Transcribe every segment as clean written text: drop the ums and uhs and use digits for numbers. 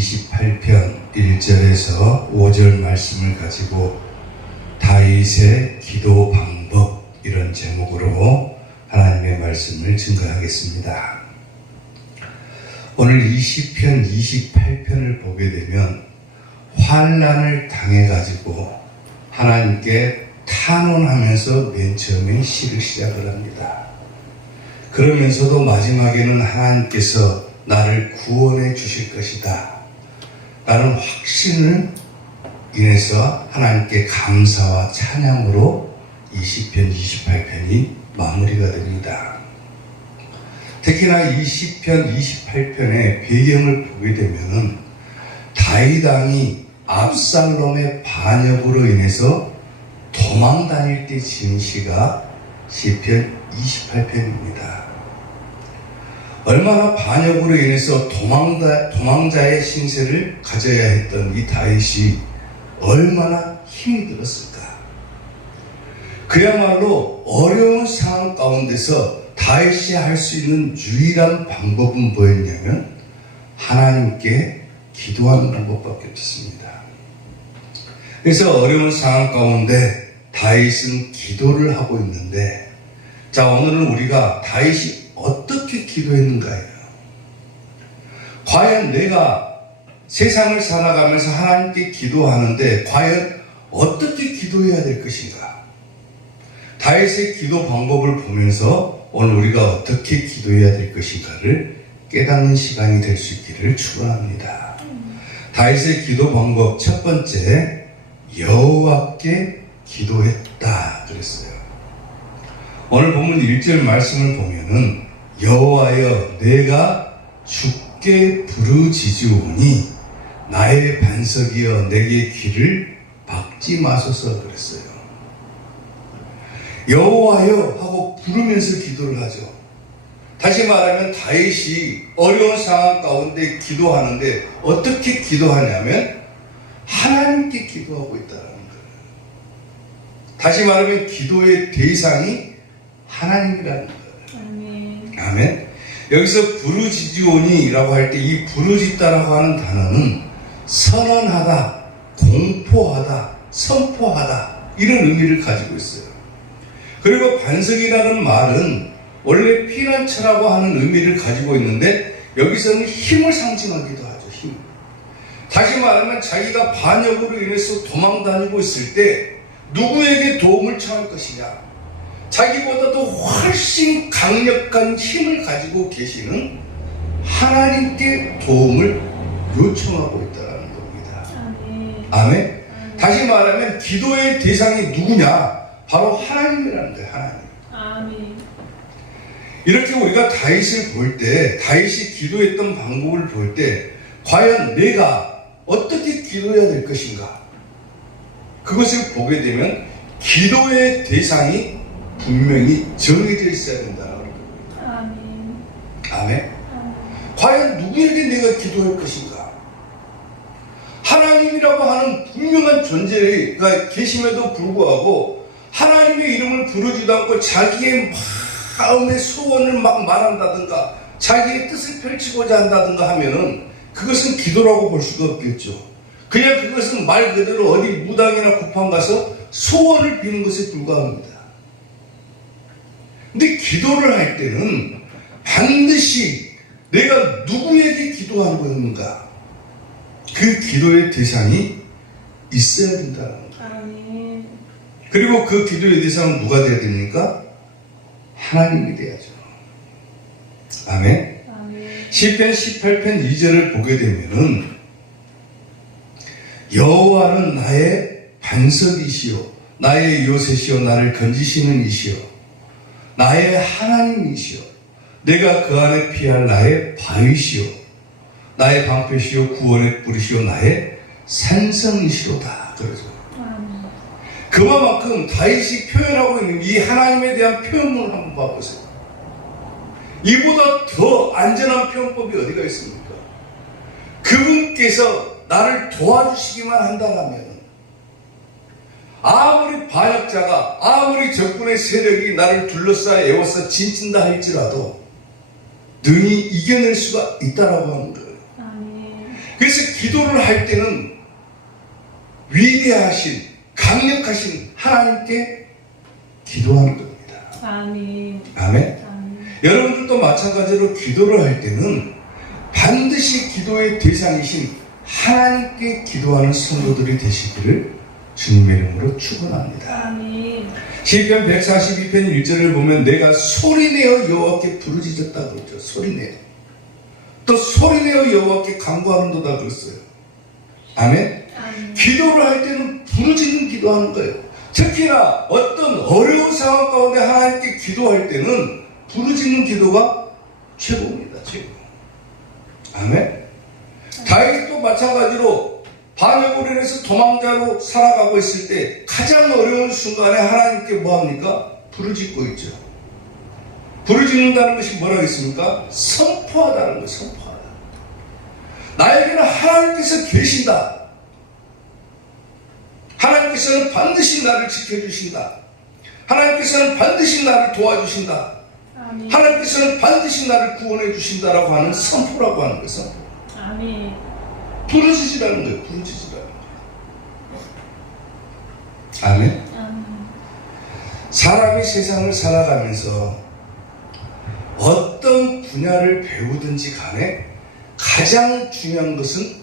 28편 1절에서 5절 말씀을 가지고 다윗의 기도 방법 이런 제목으로 하나님의 말씀을 증거하겠습니다. 오늘 20편 28편을 보게 되면 환난을 당해가지고 하나님께 탄원하면서 맨 처음에 시를 시작을 합니다. 그러면서도 마지막에는 하나님께서 나를 구원해 주실 것이다 라는 확신을 인해서 하나님께 감사와 찬양으로 20편 28편이 마무리가 됩니다. 특히나 20편 28편의 배경을 보게 되면 다윗 왕이 압살롬의 반역으로 인해서 도망 다닐 때 지은 시가 시편 28편입니다. 얼마나 반역으로 인해서 도망자의 신세를 가져야 했던 이 다윗이 얼마나 힘이 들었을까. 그야말로 어려운 상황 가운데서 다윗이 할 수 있는 유일한 방법은 뭐였냐면 하나님께 기도하는 방법밖에 없었습니다. 그래서 어려운 상황 가운데 다윗은 기도를 하고 있는데, 자, 오늘은 우리가 다윗이 어떻게 기도했는가요? 과연 내가 세상을 살아가면서 하나님께 기도하는데 과연 어떻게 기도해야 될 것인가? 다윗의 기도 방법을 보면서 오늘 우리가 어떻게 기도해야 될 것인가를 깨닫는 시간이 될 수 있기를 축원합니다. 다윗의 기도 방법 첫 번째, 여호와께 기도했다 그랬어요. 오늘 본문 1절 말씀을 보면은 여호와여 내가 주께 부르짖으오니 나의 반석이여 내게 귀를 박지 마소서 그랬어요. 여호와여 하고 부르면서 기도를 하죠. 다시 말하면 다윗이 어려운 상황 가운데 기도하는데 어떻게 기도하냐면 하나님께 기도하고 있다는 거예요. 다시 말하면 기도의 대상이 하나님이라는 거예요. 아멘. 아멘. 여기서 부르짖으오니라고 할 때 이 부르짖다라고 하는 단어는 선언하다, 공포하다, 선포하다 이런 의미를 가지고 있어요. 그리고 반석이라는 말은 원래 피난처라고 하는 의미를 가지고 있는데 여기서는 힘을 상징하기도 하죠. 힘. 다시 말하면 자기가 반역으로 인해서 도망다니고 있을 때 누구에게 도움을 청할 것이냐, 자기보다도 훨씬 강력한 힘을 가지고 계시는 하나님께 도움을 요청하고 있다는 겁니다. 아멘. 다시 말하면 기도의 대상이 누구냐? 바로 하나님이라는 거예요. 하나님. 아멘. 이렇게 우리가 다윗을 볼 때, 다윗이 기도했던 방법을 볼 때 과연 내가 어떻게 기도해야 될 것인가? 그것을 보게 되면 기도의 대상이 분명히 정해져 있어야 된다는 겁니다. 아멘. 아멘. 과연 누구에게 내가 기도할 것인가? 하나님이라고 하는 분명한 존재가 계심에도 불구하고 하나님의 이름을 부르지도 않고 자기의 마음의 소원을 막 말한다든가 자기의 뜻을 펼치고자 한다든가 하면은 그것은 기도라고 볼 수가 없겠죠. 그냥 그것은 말 그대로 어디 무당이나 구판 가서 소원을 비는 것에 불과합니다. 근데 기도를 할 때는 반드시 내가 누구에게 기도하는 것인가, 그 기도의 대상이 있어야 된다는 거예요. 그리고 그 기도의 대상은 누가 되어야 됩니까? 하나님이 돼야죠. 아멘. 시편 18편 2절을 보게 되면은 여호와는 나의 반석이시오 나의 요새시오 나를 건지시는 이시오 나의 하나님이시오 내가 그 안에 피할 나의 바위시오 나의 방패시오 구원의 뿌리시오 나의 산성이시로다 그러죠. 그만큼 다윗이 표현하고 있는 이 하나님에 대한 표현을 한번 봐보세요. 이보다 더 안전한 표현법이 어디가 있습니까? 그분께서 나를 도와주시기만 한다면 아무리 반역자가 아무리 적군의 세력이 나를 둘러싸 에워싸 진친다 할지라도 능히 이겨낼 수가 있다라고 하는 거예요. 그래서 기도를 할 때는 위대하신, 강력하신 하나님께 기도하는 겁니다. 아멘. 아멘. 여러분들도 마찬가지로 기도를 할 때는 반드시 기도의 대상이신 하나님께 기도하는 성도들이 되시기를 주님의 이름으로 축원합니다. 아멘. 시편 142편 1절을 보면 내가 소리내어 여호와께 부르짖었다 그러죠. 소리내어. 또 소리내어 여호와께 간구하는도다 그랬어요. 아멘. 아멘. 기도를 할 때는 부르짖는 기도하는 거예요. 특히나 어떤 어려운 상황 가운데 하나님께 기도할 때는 부르짖는 기도가 최고입니다. 최고. 아멘. 다윗도 마찬가지로 반역으로 인해서 도망자로 살아가고 있을 때 가장 어려운 순간에 하나님께 뭐합니까? 부르짖고 있죠. 부르짖는다는 것이 뭐라겠습니까? 선포하다는 거예요. 선포하다. 나에게는 하나님께서 계신다. 하나님께서는 반드시 나를 지켜주신다. 하나님께서는 반드시 나를 도와주신다. 아멘. 하나님께서는 반드시 나를 구원해 주신다라고 하는 선포라고 하는 거예요. 선포. 아멘. 부르짖으라는 거예요. 부르짖으라는 거예요. 아멘. 아멘. 사람이 세상을 살아가면서 어떤 분야를 배우든지 간에 가장 중요한 것은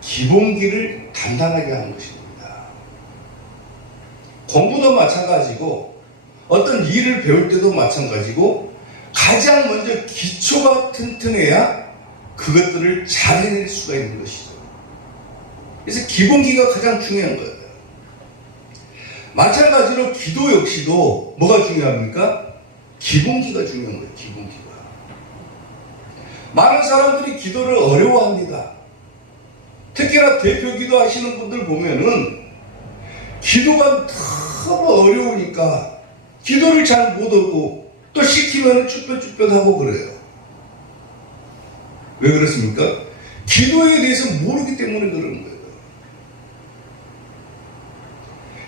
기본기를 단단하게 하는 것입니다. 공부도 마찬가지고 어떤 일을 배울 때도 마찬가지고 가장 먼저 기초가 튼튼해야 그것들을 잘 해낼 수가 있는 것이죠. 그래서 기본기가 가장 중요한 거예요. 마찬가지로 기도 역시도 뭐가 중요합니까? 기본기가 중요한 거예요. 기본기가. 많은 사람들이 기도를 어려워합니다. 특히나 대표 기도하시는 분들 보면은 기도가 너무 어려우니까 기도를 잘 못하고 또 시키면 쭈뼛쭈뼛하고 그래요. 왜 그렇습니까? 기도에 대해서 모르기 때문에 그러는 거예요.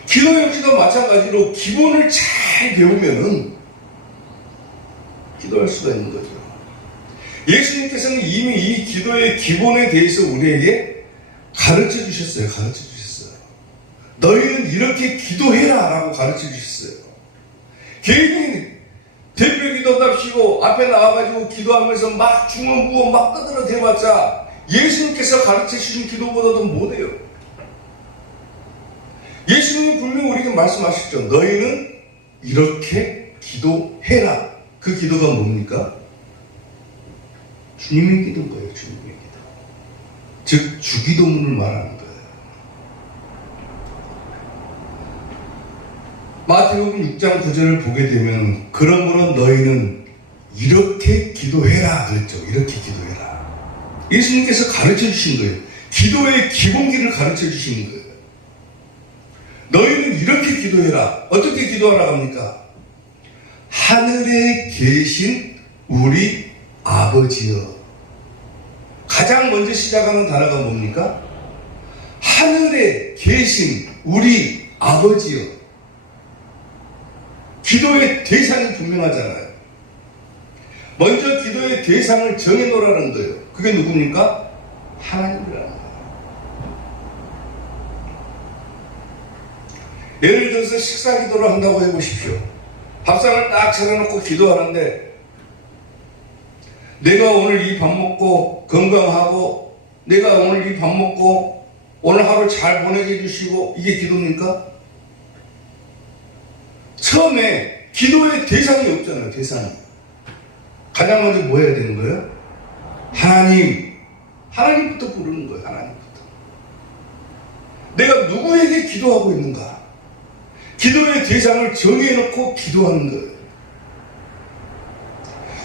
기도 역시도 마찬가지로 기본을 잘 배우면은 기도할 수가 있는 거죠. 예수님께서는 이미 이 기도의 기본에 대해서 우리에게 가르쳐 주셨어요. 가르쳐 주셨어요. 너희는 이렇게 기도해라 라고 가르쳐 주셨어요. 개인이 대표 기도답시고 앞에 나와가지고 기도하면서 막 중언부언 막 떠들어 대봤자 예수님께서 가르쳐 주신 기도보다도 못해요. 예수님이 분명히 우리에게 말씀하셨죠. 너희는 이렇게 기도해라. 그 기도가 뭡니까? 주님의 기도인 거예요. 주님의 기도. 즉 주기도문을 말하는 거예요. 마태복음 6장 9절을 보게 되면 그러므로 너희는 이렇게 기도해라 그랬죠. 이렇게 기도해라. 예수님께서 가르쳐 주신 거예요. 기도의 기본기를 가르쳐 주시는 거예요. 너희는 이렇게 기도해라. 어떻게 기도하라고 합니까? 하늘에 계신 우리 아버지여. 가장 먼저 시작하는 단어가 뭡니까? 하늘에 계신 우리 아버지여. 기도의 대상이 분명하잖아요. 먼저 기도의 대상을 정해놓으라는 거예요. 그게 누굽니까? 하나님이라는 거예요. 예를 들어서 식사 기도를 한다고 해보십시오. 밥상을 딱 차려놓고 기도하는데 내가 오늘 이 밥 먹고 건강하고 내가 오늘 이 밥 먹고 오늘 하루 잘 보내게 해주시고 이게 기도입니까? 처음에 기도의 대상이 없잖아요. 대상이. 가장 먼저 뭐 해야 되는 거예요? 하나님부터 부르는 거예요. 하나님부터. 내가 누구에게 기도하고 있는가? 기도의 대상을 정해놓고 기도하는 거예요.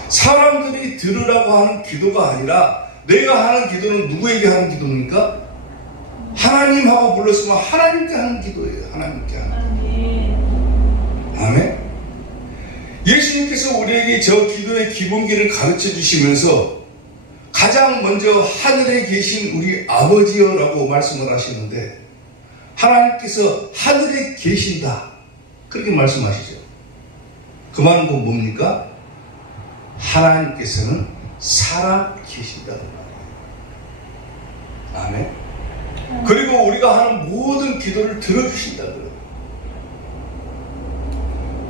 사람들이 들으라고 하는 기도가 아니라 내가 하는 기도는 누구에게 하는 기도입니까? 하나님하고 불렀으면 하나님께 하는 기도예요. 하나님께 하는. 아멘. 예수님께서 우리에게 저 기도의 기본기를 가르쳐 주시면서 가장 먼저 하늘에 계신 우리 아버지여라고 말씀을 하시는데 하나님께서 하늘에 계신다. 그렇게 말씀하시죠. 그 말은 뭡니까? 하나님께서는 살아 계신다는 말이에요. 아멘. 그리고 우리가 하는 모든 기도를 들어주신다고요.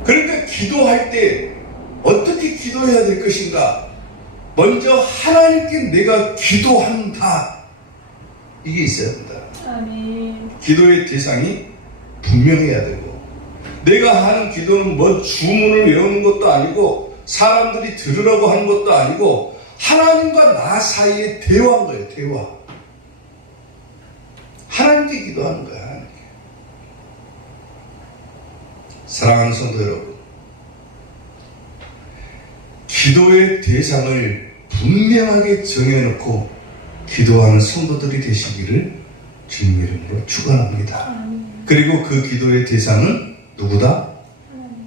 그러니까 기도할 때 어떻게 기도해야 될 것인가? 먼저 하나님께 내가 기도한다. 이게 있어야 된다. 아멘. 기도의 대상이 분명해야 되고, 내가 하는 기도는 뭐 주문을 외우는 것도 아니고 사람들이 들으라고 하는 것도 아니고 하나님과 나 사이의 대화인 거예요. 대화. 하나님께 기도하는 거야. 하나님께. 사랑하는 성도 여러분, 기도의 대상을 분명하게 정해놓고 기도하는 성도들이 되시기를 주님 이름으로 축원합니다. 아멘. 그리고 그 기도의 대상은 누구다?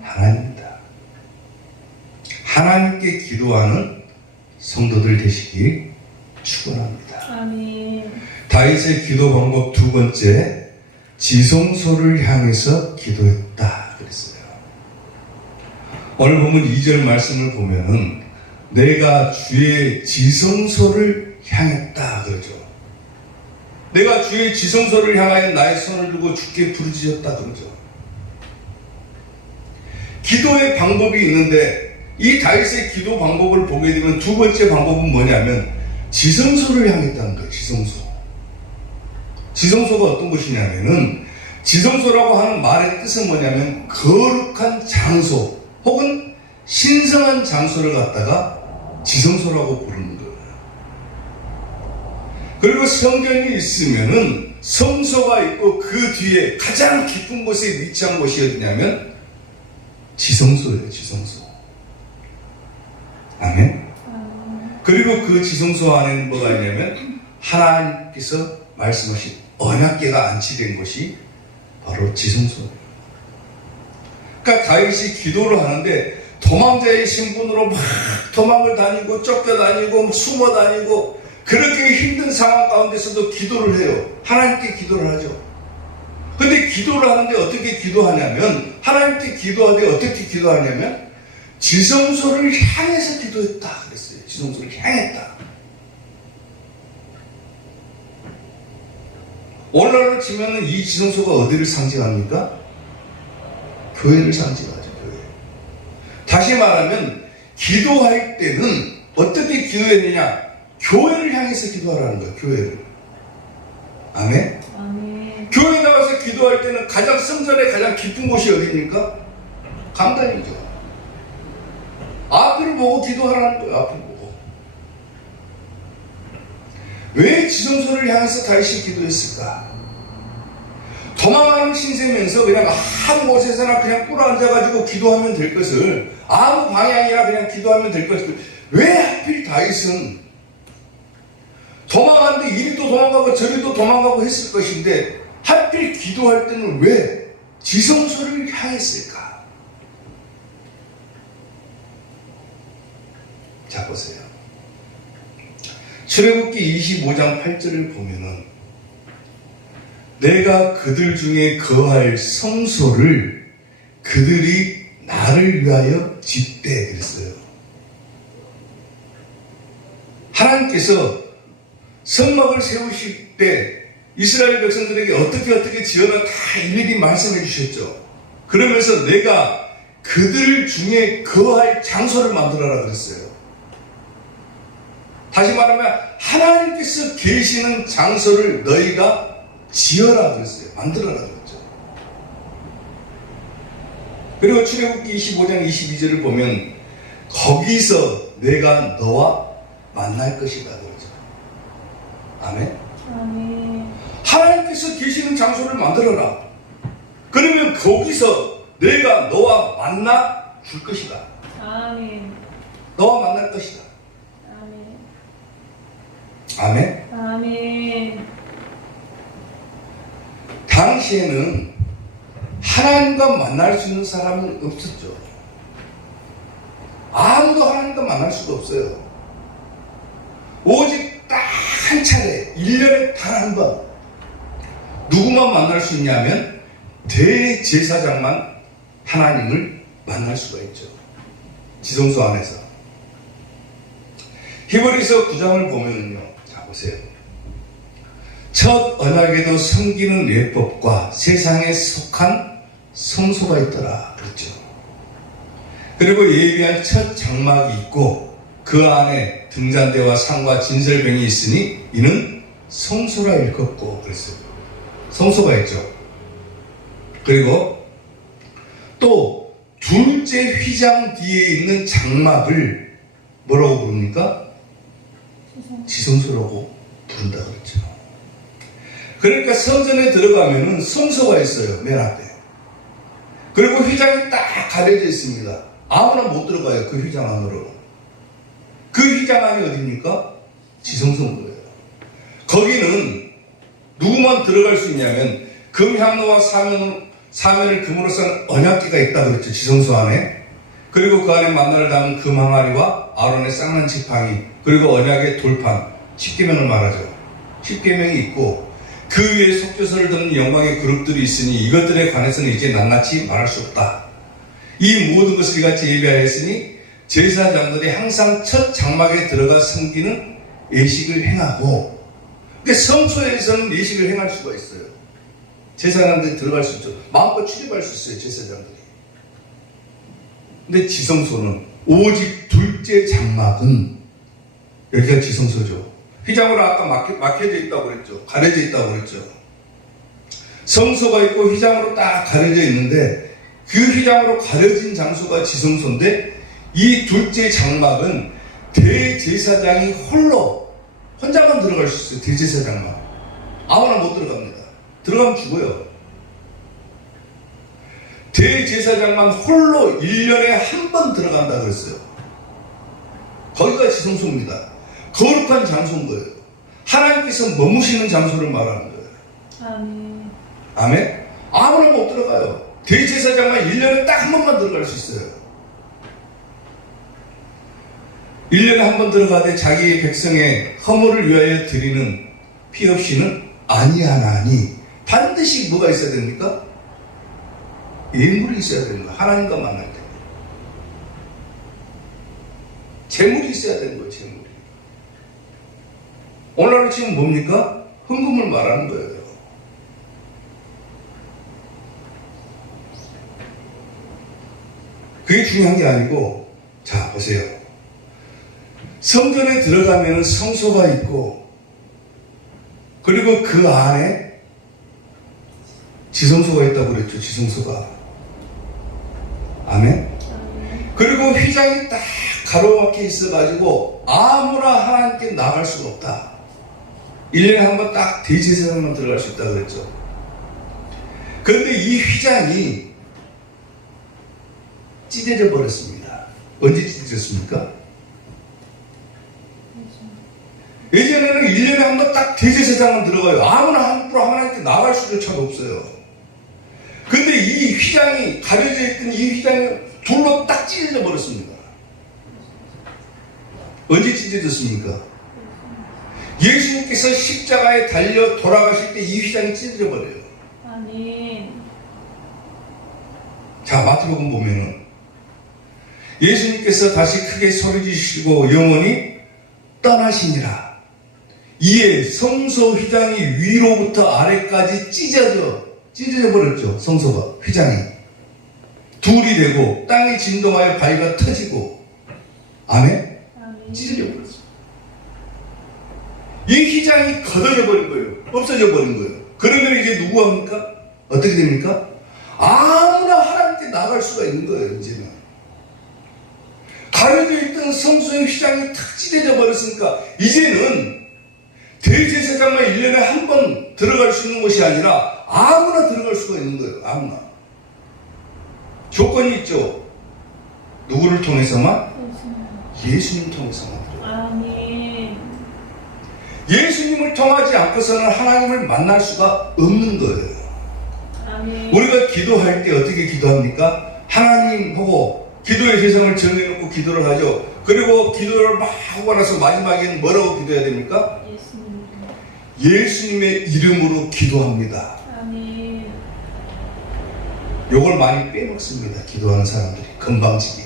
하나님이다. 하나님께 기도하는 성도들 되시길 축원합니다. 아멘. 다윗의 기도 방법 두 번째, 지성소를 향해서 기도했다 그랬어요. 오늘 보면 2절 말씀을 보면은 내가 주의 지성소를 향했다 그러죠. 내가 주의 지성소를 향하여 나의 손을 들고 주께 부르짖었다 그러죠. 기도의 방법이 있는데 이 다윗의 기도 방법을 보게 되면 두 번째 방법은 뭐냐면 지성소를 향했다는 거예요. 지성소. 지성소가 어떤 곳이냐면은, 지성소라고 하는 말의 뜻은 뭐냐면 거룩한 장소 혹은 신성한 장소를 갖다가 지성소라고 부르는 거예요. 그리고 성전이 있으면은 성소가 있고 그 뒤에 가장 깊은 곳에 위치한 곳이 어디냐면 지성소예요. 지성소. 아멘. 그리고 그 지성소 안에는 뭐가 있냐면 하나님께서 말씀하신 언약궤가 안치된 곳이 바로 지성소예요. 그러니까 다윗이 기도를 하는데 도망자의 신분으로 막 도망을 다니고 쫓겨다니고 숨어 다니고 그렇게 힘든 상황 가운데서도 기도를 해요. 하나님께 기도를 하죠. 근데 기도를 하는데 어떻게 기도하냐면, 하나님께 기도하는데 어떻게 기도하냐면 지성소를 향해서 기도했다 그랬어요. 지성소를 향했다. 오늘날로 치면은 이 지성소가 어디를 상징합니까? 교회를 상징하죠. 교회. 다시 말하면 기도할 때는 어떻게 기도했느냐? 교회를 향해서 기도하라는 거예요. 교회를. 아멘. 아멘. 교회 나가서 기도할 때는 가장 성전의 가장 깊은 곳이 어디입니까? 강단이죠. 앞을 보고 기도하라는 거예요. 앞을 보고. 왜 지성소를 향해서 다윗이 기도했을까? 도망가는 신세면서 그냥 아무 곳에서나 그냥 꿇어앉아가지고 기도하면 될 것을, 아무 방향이나 그냥 기도하면 될 것을, 왜 하필 다윗은 도망가는데 이리도 도망가고 저리도 도망가고 했을 것인데 하필 기도할 때는 왜 지성소를 향했을까? 자, 보세요. 출애굽기 25장 8절을 보면은 내가 그들 중에 거할 성소를 그들이 나를 위하여 짓되 그랬어요. 하나님께서 성막을 세우실 때 이스라엘 백성들에게 어떻게 지어라 다 일일이 말씀해 주셨죠. 그러면서 내가 그들 중에 거할 장소를 만들어라 그랬어요. 다시 말하면 하나님께서 계시는 장소를 너희가 지어라 그랬어요. 만들어라 그랬죠. 그리고 출애굽기 25장 22절을 보면 거기서 내가 너와 만날 것이다 그러죠. 아멘. 아멘. 하나님께서 계시는 장소를 만들어라. 그러면 거기서 내가 너와 만나 줄 것이다. 아멘. 너와 만날 것이다. 아멘. 아멘. 아멘. 당시에는 하나님과 만날 수 있는 사람은 없었죠. 아무도 하나님과 만날 수가 없어요. 오직 딱 한 차례, 1년에 단 한 번. 누구만 만날 수 있냐면 대제사장만 하나님을 만날 수가 있죠. 지성소 안에서. 히브리서 9장을 보면요. 자, 보세요. 첫 언약에도 섬기는 예법과 세상에 속한 성소가 있더라 그랬죠. 그리고 예비한 첫 장막이 있고 그 안에 등잔대와 상과 진설병이 있으니 이는 성소라 일컫고 그랬어요. 성소가 있죠. 그리고 또 둘째 휘장 뒤에 있는 장막을 뭐라고 부릅니까? 지성소라고 부른다 그랬죠. 그러니까 성전에 들어가면은 성소가 있어요. 맨 앞에. 그리고 휘장이 딱 가려져 있습니다. 아무나 못 들어가요. 그 휘장 안으로. 그 휘장 안이 어디입니까? 지성소인 거예요. 거기는 누구만 들어갈 수 있냐면 금향로와 사면을 금으로 싼 언약궤가 있다고 그랬죠. 지성소 안에. 그리고 그 안에 만나를 담은 금 항아리와 아론의 쌍난 지팡이 그리고 언약의 돌판 10계명을 말하죠. 10계명이 있고 그 위에 속죄서를 듣는 영광의 그룹들이 있으니 이것들에 관해서는 이제 낱낱이 말할 수 없다. 이 모든 것을 이같이 예비하였으니 제사장들이 항상 첫 장막에 들어가 섬기는 예식을 행하고 그러니까 성소에서는 예식을 행할 수가 있어요. 제사장들이 들어갈 수 있죠. 마음껏 출입할 수 있어요. 제사장들이. 근데 지성소는 오직 둘째 장막은 여기가 지성소죠. 휘장으로 아까 막혀져 있다고 그랬죠. 가려져 있다고 그랬죠. 성소가 있고 휘장으로 딱 가려져 있는데 그 휘장으로 가려진 장소가 지성소인데 이 둘째 장막은 대제사장이 혼자만 들어갈 수 있어요. 대제사장만. 아무나 못 들어갑니다. 들어가면 죽어요. 대제사장만 홀로 1년에 한 번 들어간다 그랬어요. 거기가 지성소입니다. 거룩한 장소인 거예요. 하나님께서 머무시는 장소를 말하는 거예요. 아멘. 아멘? 아무나 못 들어가요. 대제사장만 1년에 딱 한 번만 들어갈 수 있어요. 1년에 한 번 들어가되 자기의 백성의 허물을 위하여 드리는 피 없이는 아니하나니 반드시 뭐가 있어야 됩니까? 예물이 있어야 되는 거예요. 하나님과 만날 때. 재물이 있어야 되는 거예요. 재물이. 오늘날은 지금 뭡니까? 헌금을 말하는 거예요. 그게 중요한 게 아니고 자 보세요. 성전에 들어가면 성소가 있고 그리고 그 안에 지성소가 있다고 그랬죠. 지성소가. 아멘. 그리고 휘장이 딱 가로막혀 있어가지고 아무나 하나님께 나갈 수가 없다. 1년에 한 번 딱 대제사장만 들어갈 수 있다고 그랬죠. 그런데 이 휘장이 찢어져 버렸습니다. 언제 찢어졌습니까? 예전에는 1년에 한 번 딱 대제사장만 들어가요. 아무나 함부로 하나님께 나갈 수조차도 없어요. 근데 이 휘장이 가려져 있던 이 휘장이 둘로 딱 찢어져 버렸습니다. 언제 찢어졌습니까? 예수님께서 십자가에 달려 돌아가실 때 이 휘장이 찢어져 버려요. 아멘. 자, 마태복음 보면은 예수님께서 다시 크게 소리 지시고 영원히 떠나시니라. 이에 성소 휘장이 위로부터 아래까지 찢어져 버렸죠. 성소가 휘장이 둘이 되고 땅이 진동하여 바위가 터지고 아멘? 찢어져 버렸어. 이 휘장이 걷어져 버린 거예요. 없어져 버린 거예요. 그러면 이제 누구 합니까? 어떻게 됩니까? 아무나 하나님께 나갈 수가 있는 거예요. 이제는 가려져 있던 성소의 휘장이 탁 찢어져 버렸으니까 이제는 대제사장만 1년에 한 번 들어갈 수 있는 것이 아니라 아무나 들어갈 수가 있는 거예요. 아무나. 조건이 있죠. 누구를 통해서만? 예수님 통해서만 들어가요. 아멘. 예수님을 통하지 않고서는 하나님을 만날 수가 없는 거예요. 아멘. 우리가 기도할 때 어떻게 기도합니까? 하나님하고 기도의 대상을 정해놓고 기도를 하죠. 그리고 기도를 막 하고 나서 마지막에는 뭐라고 기도해야 됩니까? 예수님의 이름으로 기도합니다. 아멘. 요걸 많이 빼먹습니다. 기도하는 사람들이 건방지게.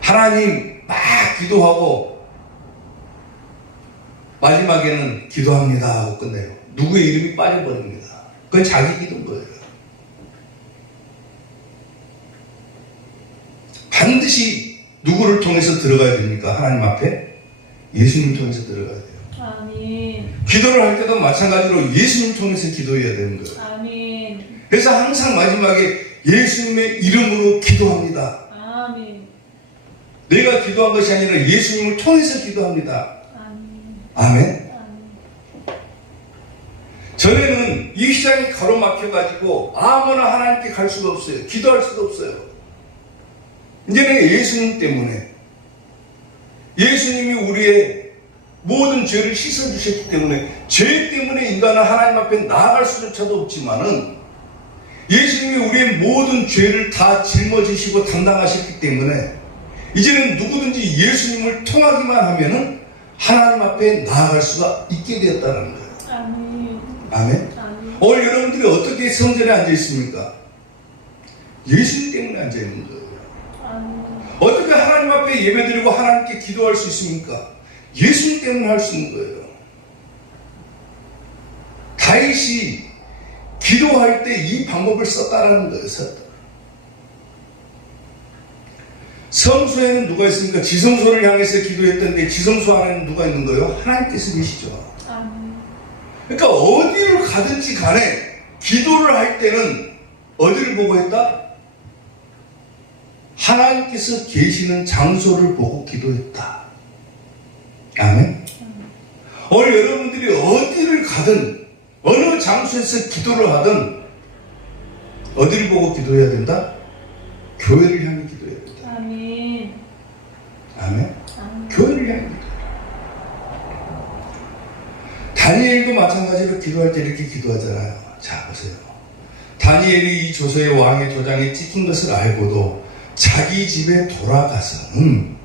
하나님 막 기도하고 마지막에는 기도합니다 하고 끝내요. 누구의 이름이 빠져버립니다. 그건 자기 기도인 거예요. 반드시 누구를 통해서 들어가야 됩니까? 하나님 앞에? 예수님을 통해서 들어가야 돼요. 아멘. 기도를 할 때도 마찬가지로 예수님을 통해서 기도해야 되는 거예요. 아멘. 그래서 항상 마지막에 예수님의 이름으로 기도합니다. 아멘. 내가 기도한 것이 아니라 예수님을 통해서 기도합니다. 아멘. 아멘. 아멘. 전에는 이 시장이 가로막혀가지고 아무나 하나님께 갈 수가 없어요. 기도할 수도 없어요. 이제는 예수님 때문에, 예수님이 우리의 모든 죄를 씻어주셨기 때문에, 죄 때문에 인간은 하나님 앞에 나아갈 수조차도 없지만은 예수님이 우리의 모든 죄를 다 짊어지시고 담당하셨기 때문에 이제는 누구든지 예수님을 통하기만 하면은 하나님 앞에 나아갈 수가 있게 되었다는 거예요. 아멘. 아멘. 아멘. 오늘 여러분들이 어떻게 성전에 앉아 있습니까? 예수님 때문에 앉아 있는 거예요. 아멘. 어떻게 하나님 앞에 예배드리고 하나님께 기도할 수 있습니까? 예수님 때문에 할 수 있는 거예요. 다윗이 기도할 때 이 방법을 썼다라는 거예요. 썼다. 성소에는 누가 있습니까? 지성소를 향해서 기도했던데 지성소 안에는 누가 있는 거예요? 하나님께서 계시죠. 아멘. 그러니까 어디를 가든지 간에 기도를 할 때는 어디를 보고 했다? 하나님께서 계시는 장소를 보고 기도했다. 아멘. 오늘 여러분들이 어디를 가든 어느 장소에서 기도를 하든 어디를 보고 기도해야 된다? 교회를 향해 기도해야 된다. 아멘. 아멘. 아멘. 교회를 향해 기도해야 된다. 다니엘도 마찬가지로 기도할 때 이렇게 기도하잖아요. 자, 보세요. 다니엘이 이 조서의 왕의 도장에 찍힌 것을 알고도 자기 집에 돌아가서는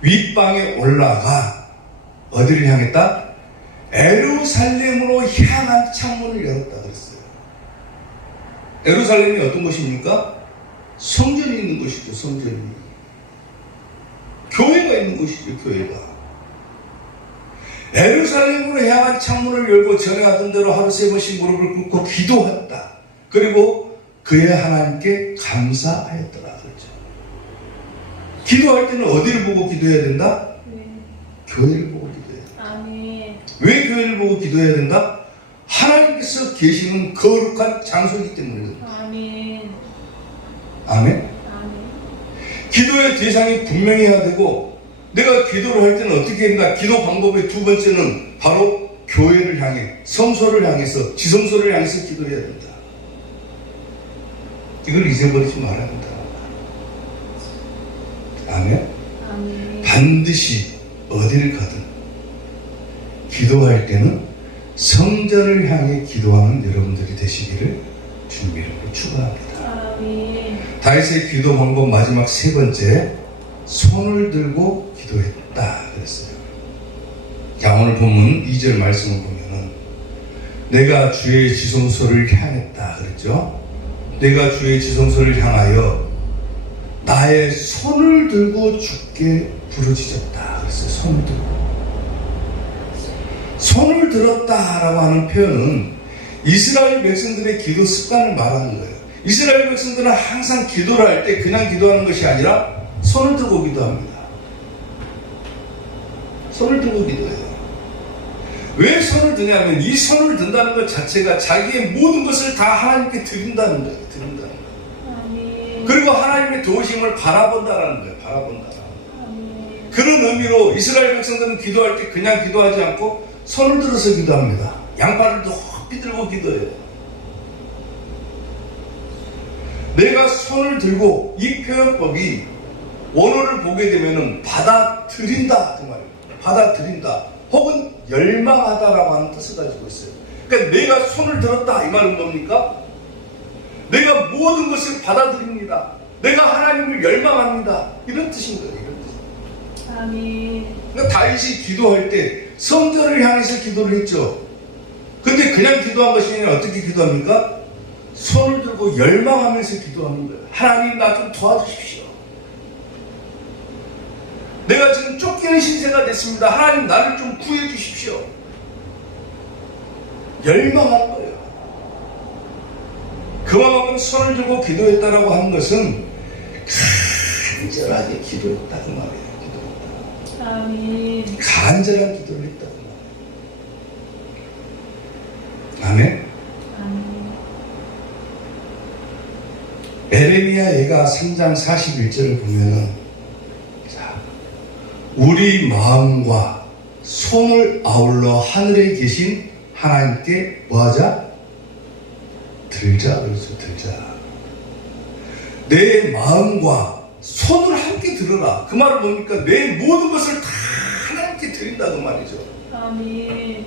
윗방에 올라가 어디를 향했다? 에루살렘으로 향한 창문을 열었다 그랬어요. 에루살렘이 어떤 곳입니까? 성전이 있는 곳이죠. 성전이. 교회가 있는 곳이죠. 교회가. 에루살렘으로 향한 창문을 열고 전에 하던 대로 하루 세 번씩 무릎을 꿇고 기도했다. 그리고 그의 하나님께 감사하였더라 그랬죠. 기도할 때는 어디를 보고 기도해야 된다? 네. 교회를 보고 기도해야 된다. 아멘. 왜 교회를 보고 기도해야 된다? 하나님께서 계시는 거룩한 장소이기 때문에. 아멘. 아멘. 아멘. 기도의 대상이 분명해야 되고, 내가 기도를 할 때는 어떻게 된다? 기도 방법의 두 번째는 바로 교회를 향해, 성소를 향해서, 지성소를 향해서 기도해야 된다. 이걸 잊어버리지 말아야 된다. 아멘. 아멘. 반드시 어디를 가든 기도할 때는 성전을 향해 기도하는 여러분들이 되시기를 주님 이름으로 축원합니다. 아멘. 다윗의 기도 방법 마지막 세 번째, 손을 들고 기도했다 그랬어요. 자, 오늘 본문 2절 말씀을 보면은 내가 주의 지성소를 향했다 그랬죠. 내가 주의 지성소를 향하여 나의 손을 들고 주께 부르짖었다 그랬어요. 손을 들고. 손을 들었다라고 하는 표현은 이스라엘 백성들의 기도 습관을 말하는 거예요. 이스라엘 백성들은 항상 기도를 할 때 그냥 기도하는 것이 아니라 손을 들고 기도합니다. 손을 들고 기도해요. 왜 손을 드냐면 이 손을 든다는 것 자체가 자기의 모든 것을 다 하나님께 드린다는 거예요. 드린다는 거예요. 아멘. 그리고 하나님의 도우심을 바라본다라는 거예요. 바라본다라는 거예요. 아멘. 그런 의미로 이스라엘 백성들은 기도할 때 그냥 기도하지 않고 손을 들어서 기도합니다. 양팔을 높이 들고 기도해요. 내가 손을 들고, 이 표현법이 원어를 보게 되면은 받아들인다 그 말입니다. 받아들인다 혹은 열망하다라고 하는 뜻을 가지고 있어요. 그러니까 내가 손을 들었다 이 말은 뭡니까? 내가 모든 것을 받아들입니다. 내가 하나님을 열망합니다. 이런 뜻인 거예요. 이런 뜻. 아멘. 그러니까 다윗이 기도할 때 성전을 향해서 기도를 했죠. 근데 그냥 기도한 것이 아니라 어떻게 기도합니까? 손을 들고 열망하면서 기도하는 거예요. 하나님 나 좀 도와주십시오. 내가 지금 쫓기는 신세가 됐습니다. 하나님 나를 좀 구해 주십시오. 열망한 거예요. 그만큼 손을 들고 기도했다라고 하는 것은 간절하게 기도했다 그 말이에요. 기도했다. 아멘. 간절한 기도를 했다 그 말이에요. 아멘. 아멘. 에레미야 예가 3장 41절을 보면은, 자, 우리 마음과 손을 아울러 하늘에 계신 하나님께 뭐하자? 들자. 그래서 들자. 내 마음과 손을 함께 들어라. 그 말은 뭡니까? 내 모든 것을 다 하나님께 드린다 그 말이죠. 아멘.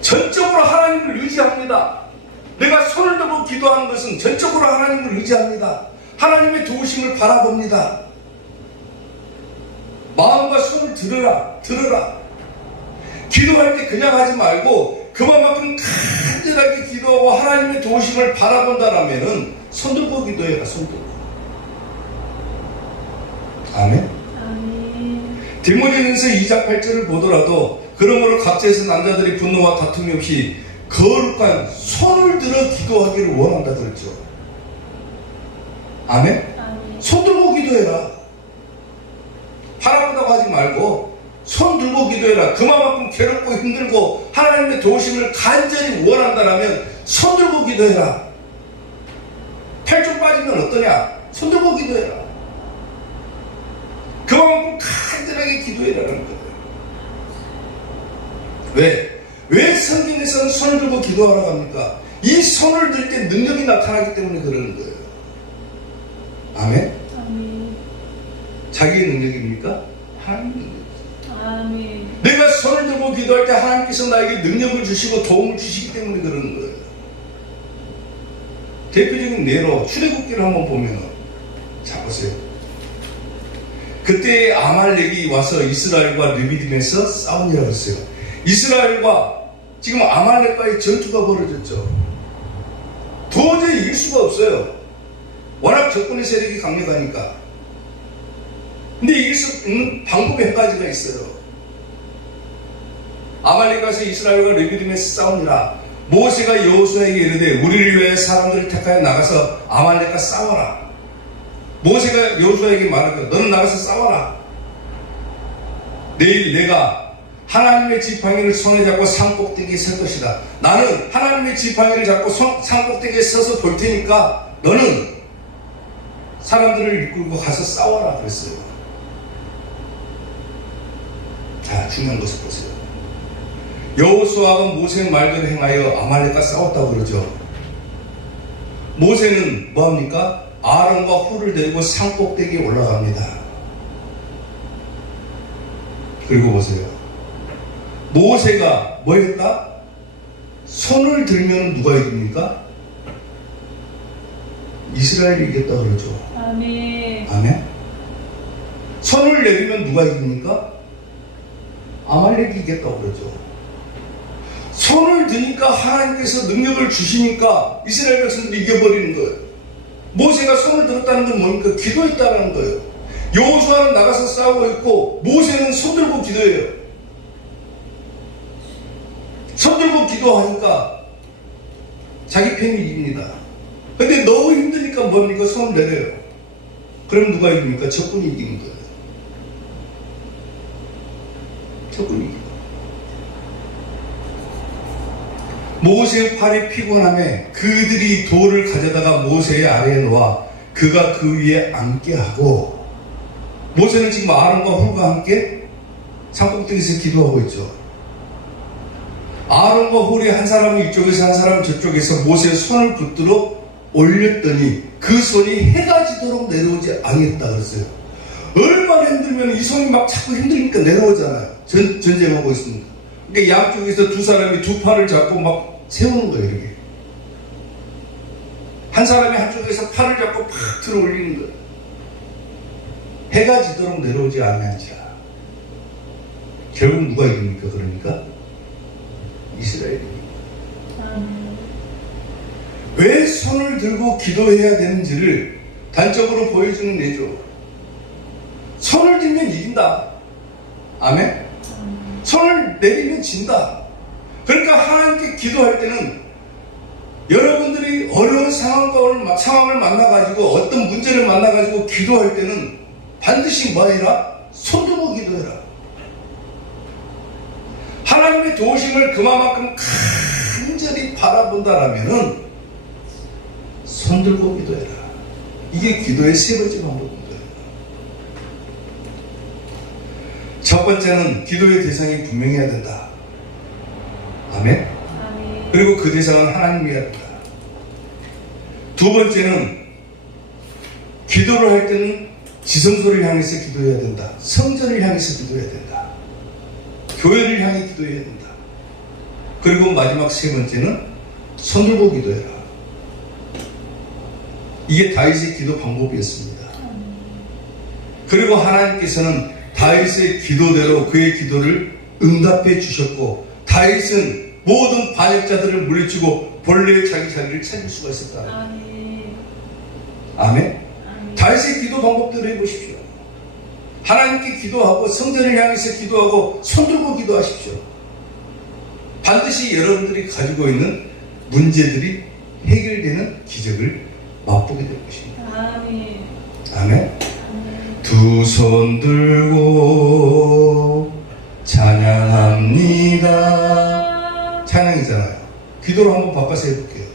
전적으로 하나님을 의지합니다. 내가 손을 들고 기도하는 것은 전적으로 하나님을 의지합니다. 하나님의 도우심을 바라봅니다. 마음과 손을 들어라. 기도할 때 그냥 하지 말고 그만큼 간절하게 기도하고 하나님의 도우심을 바라본다라면은 손 들고 기도해라. 손 들고. 아멘. 아멘. 디모데전서 2장 8절을 보더라도 그러므로 각지에서 남자들이 분노와 다툼이 없이 거룩한 손을 들어 기도하기를 원한다 그랬죠. 아멘? 아멘. 손 들고 기도해라. 바라본다고 하지 말고 손 들고 기도해라. 그만큼 괴롭고 힘들고 하나님의 도우심을 간절히 원한다라면 손 들고 기도해라. 팔 좀 빠지면 어떠냐? 손 들고 기도해라. 그만큼 간절하게 기도해라는 거예요. 왜 성경에서는 손을 들고 기도하라고 합니까? 이 손을 들 때 능력이 나타나기 때문에 그러는 거예요. 아멘? 아멘. 자기의 능력입니까? 하나님의 능력. 아멘. 내가 손을 들고 기도할 때 하나님께서 나에게 능력을 주시고 도움을 주시기 때문에 그러는 거예요. 대표적인 예로 출애굽기를 한번 보면, 자 보세요. 그때 아말렉이 와서 이스라엘과 르비딤에서 싸우니라고 했어요. 이스라엘과 지금 아말렉과의 전투가 벌어졌죠. 도저히 이길 수가 없어요. 워낙 적군의 세력이 강력하니까. 근데 이길 수 있는 방법이 한 가지가 있어요. 아말렉이 가서 이스라엘과 르비딤에서 싸우니라. 모세가 여호수아에게 이르되 우리를 위하여 사람들을 택하여 나가서 아말렉과 싸워라. 모세가 여호수아에게 말하되 너는 나가서 싸워라. 내일 내가 하나님의 지팡이를 손에 잡고 산꼭대기에 설 것이다. 나는 하나님의 지팡이를 잡고 산꼭대기에 서서 볼 테니까 너는 사람들을 이끌고 가서 싸워라 그랬어요. 자, 중요한 것을 보세요. 여호수아가 모세의 말대로 행하여 아말렉과 싸웠다고 그러죠. 모세는 뭐합니까? 아론과 훌을 데리고 산꼭대기에 올라갑니다. 그리고 보세요. 모세가 뭐 했다? 손을 들면 누가 이깁니까? 이스라엘이 이겼다 그러죠. 아멘. 아멘? 손을 내리면 누가 이깁니까? 아말렉이 이겼다고 그러죠. 손을 드니까 하나님께서 능력을 주시니까 이스라엘 백성들이 이겨버리는 거예요. 모세가 손을 들었다는 건 뭡니까? 기도했다는 거예요. 여호수아는 나가서 싸우고 있고 모세는 손 들고 기도해요. 손 들고 기도하니까 자기 편이 이깁니다. 근데 너무 힘드니까 뭡니까? 손을 내려요. 그럼 누가 이깁니까? 적군이 이기는 거예요. 적군이 이깁니다. 모세의 팔이 피곤함에 그들이 돌을 가져다가 모세의 아래에 놓아 그가 그 위에 앉게 하고, 모세는 지금 아론과 훌과 함께 산꼭대기에서 기도하고 있죠. 아론과 훌이 한 사람은 이쪽에서 한 사람은 저쪽에서 모세의 손을 붙들어 올렸더니 그 손이 해가 지도록 내려오지 아니했다 그랬어요. 얼마나 힘들면 이 손이 막 자꾸 힘드니까 내려오잖아요. 전쟁하고 있습니다. 그러니까 양쪽에서 두 사람이 두 팔을 잡고 막 세우는 거예요. 이렇게 한 사람이 한쪽에서 팔을 잡고 팍 들어 올리는 거예요. 해가 지도록 내려오지 아니한지라. 결국 누가 이깁니까? 그러니까 이스라엘이. 왜 손을 들고 기도해야 되는지를 단적으로 보여주는 예죠. 손을 들면 이긴다. 아멘? 손을 내리면 진다. 그러니까 하나님께 기도할 때는 여러분들이 어려운 상황을 만나가지고 어떤 문제를 만나가지고 기도할 때는 반드시 뭐 해라? 손들고 기도해라. 하나님의 도우심을 그만큼 간절히 바라본다라면은 손들고 기도해라. 이게 기도의 세 번째 방법입니다. 첫 번째는 기도의 대상이 분명해야 된다. 아멘? 아멘. 그리고 그 대상은 하나님이어야 된다. 두 번째는 기도를 할 때는 지성소를 향해서 기도해야 된다. 성전을 향해서 기도해야 된다. 교회를 향해 기도해야 된다. 그리고 마지막 세 번째는 손들고 기도해라. 이게 다윗의 기도 방법이었습니다. 그리고 하나님께서는 다윗의 기도대로 그의 기도를 응답해 주셨고, 다윗은 모든 반역자들을 물리치고 본래의 자기 자리를 찾을 수가 있었다. 아멘. 아멘. 아멘. 다윗의 기도 방법대로 해보십시오. 하나님께 기도하고 성전을 향해서 기도하고 손들고 기도하십시오. 반드시 여러분들이 가지고 있는 문제들이 해결되는 기적을 맛보게 될 것입니다. 아멘. 아멘. 두 손 들고 찬양합니다. 찬양이잖아요. 기도로 한번 바꿔서 해볼게요.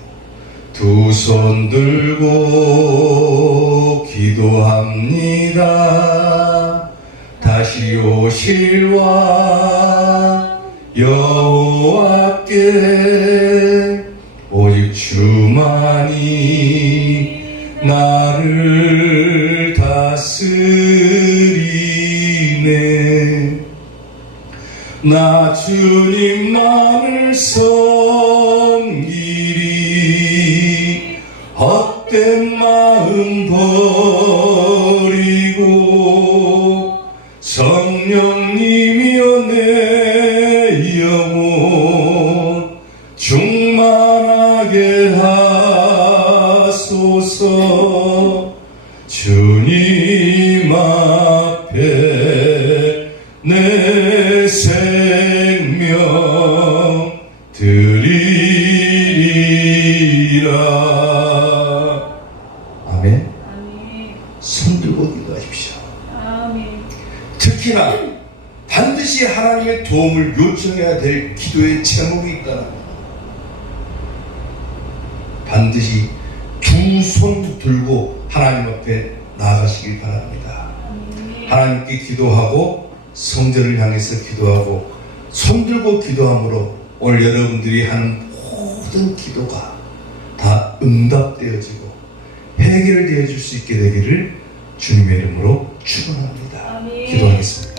두 손 들고 기도합니다. 다시 오실 왕 여호와께 오직 주만이 나를 다스리네. 나 주님만을 섬기리. 헛된 마음 버리고 성령님이여 내 영혼 충만하게 하소서. 주님 앞에 내 생명 드리리라. 아멘. 아멘. 손들고 기도하십시오. 아멘. 특히나 반드시 하나님의 도움을 요청해야 될 기도의 제목이 있다는 것. 반드시 두 손 들고 하나님 앞에 나아가시길 바랍니다. 아멘. 하나님께 기도하고 성전을 향해서 기도하고 손들고 기도함으로 오늘 여러분들이 하는 모든 기도가 다 응답되어지고 해결되어질 수 있게 되기를 주님의 이름으로 축원합니다. 아멘. 기도하겠습니다.